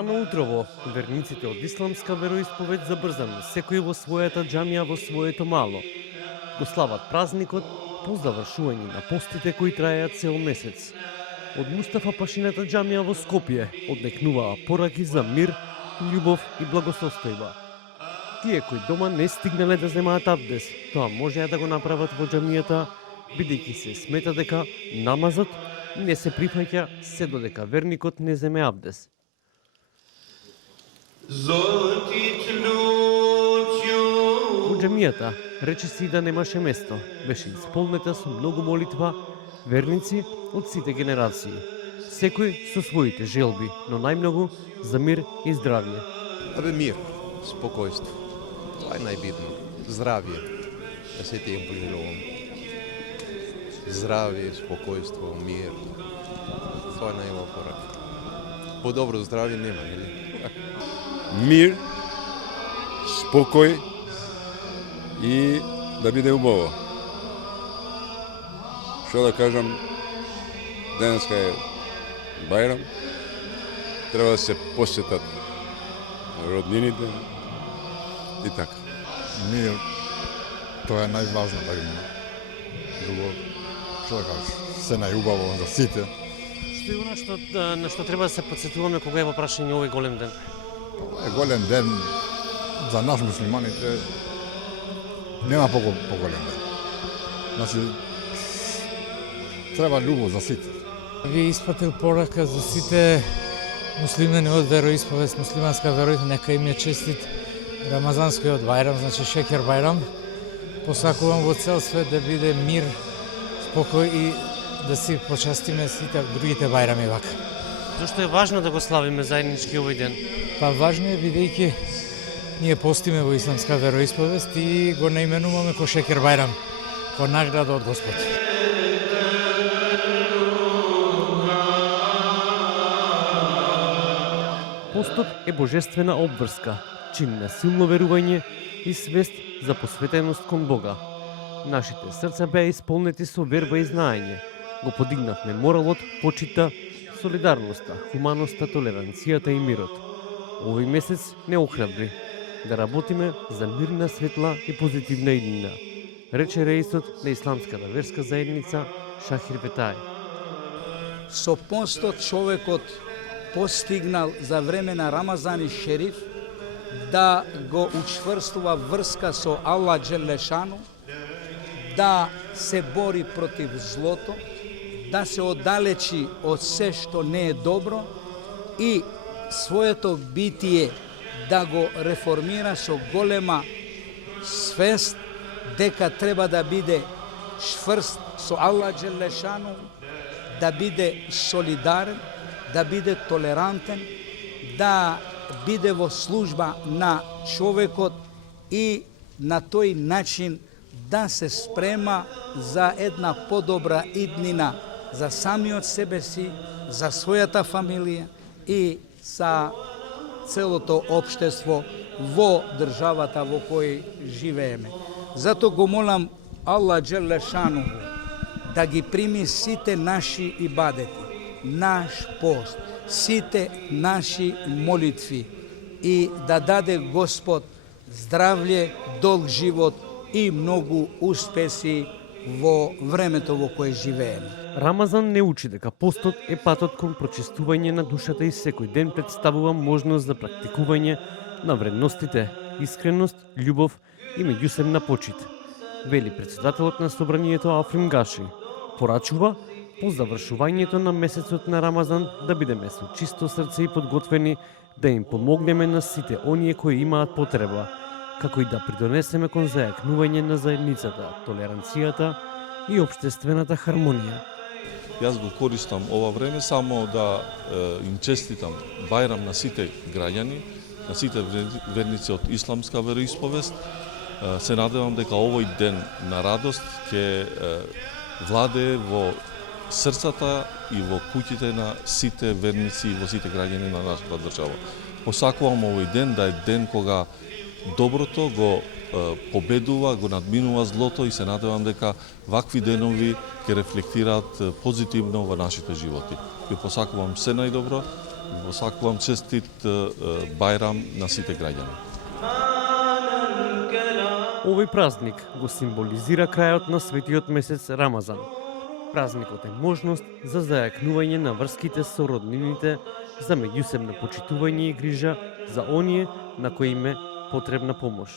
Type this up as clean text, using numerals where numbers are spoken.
Рано утрово, верниците од исламска вероисповед забрзано, секој во својата џамија во своето мало. Го слават празникот по завршување на постите кои траеат цел месец. Од Мустафа Пашината џамија во Скопје однекнуваа пораки за мир, љубов и благосостојба. Тие кои дома не стигнале да земаат абдес, тоа можеа да го направат во џамијата, бидејќи се смета дека намазот не се прифаќа се додека верникот не земе абдес. Во џамијата речиси да немаше место, беше исполнета со многу молитва, верници од сите генерации. Секој со своите желби, но најмногу за мир и здравје. Мир, спокојство. Това е најбитно. Здравје. Да се ти им пожелувам. Здравје, спокојство, мир. Това е најва порак. По-добро здравје нема, нели? Мир, спокој и да биде убаво. Што да кажам, денеска е Бајрам, треба да се посетат роднините и така. Мир, тоа е најважно да има. Друго, што да кажеш, се најубаво за сите. Што е она на што треба да се подсетуваме кога е во прашање овој голем ден? Ова е голем ден за нас муслиманите, нема поголем ден. Значи, треба љубов за сите. Ви испратил порака за сите муслимани од вероисповест, муслиманска вероисповест, нека им е честит Рамазанскиот Бајрам, значи Шекер Бајрам. Посакувам во цел свет да биде мир, спокој и да си почастиме сите другите бајрами вака. Зошто е важно да го славиме заеднички овој ден? Па важно е бидејќи ние постиме во исламска вероисповест и го наименуваме ко Шекер Бајрам, ко награда од Господ. Постот е божествена обврска, чин на силно верување и свест за посветеност кон Бога. Нашите срца беа исполнети со верба и знаење. Го подигнавме моралот, почита, солидарноста, хуманоста, толеранцијата и мирот. Овој месец не охрабри да работиме за мирна, светла и позитивна иднина, рече реисот на Исламската верска заедница Шахир Ветај. Со постот човекот постигнал за време на Рамазан и Шериф да го учврстува врска со Аллах Джелешану, да се бори против злото, да се оддалечи од се што не е добро и своето битие да го реформира со голема свест дека треба да биде чврст со Аллах Джелешану, да биде солидарен, да биде толерантен, да биде во служба на човекот и на тој начин да се спрема за една подобра иднина за самиот себе си, за својата фамилија и за целото општество во државата во кој живееме. Зато го молам Аллах Джелешану да ги прими сите наши ибадети, наш пост, сите наши молитви и да даде Господ здравје, долг живот и многу успеси во времето во кое живееме. Рамазан не учи дека постот е патот кон прочистување на душата и секој ден представува можност за практикување на вредностите, искреност, љубов и меѓусебна почит, вели претседателот на собранието Африм Гаши. Порачува по завршувањето на месецот на Рамазан да бидеме со чисто срце и подготвени да им помогнеме на сите оние кои имаат потреба, како и да придонесеме кон зајакнување на заедницата, толеранцијата и општествената хармонија. Јас го користам ова време само да им честитам Бајрам на сите граѓани, на сите верници од исламска вероисповест. Се надевам дека овој ден на радост ќе владее во срцата и во куќите на сите верници и во сите граѓани на нашата држава. Посакувам овој ден да е ден кога доброто го победува, го надминува злото и се надевам дека вакви денови ќе рефлектираат позитивно во нашите животи. Ви посакувам се најдобро Во сакувам честит Бајрам на сите граѓани. Овој празник го символизира крајот на светиот месец Рамазан. Празникот е можност за зајакнување на врските со роднините, за меѓусебно почитување и грижа за оние на кои им е потребна помош.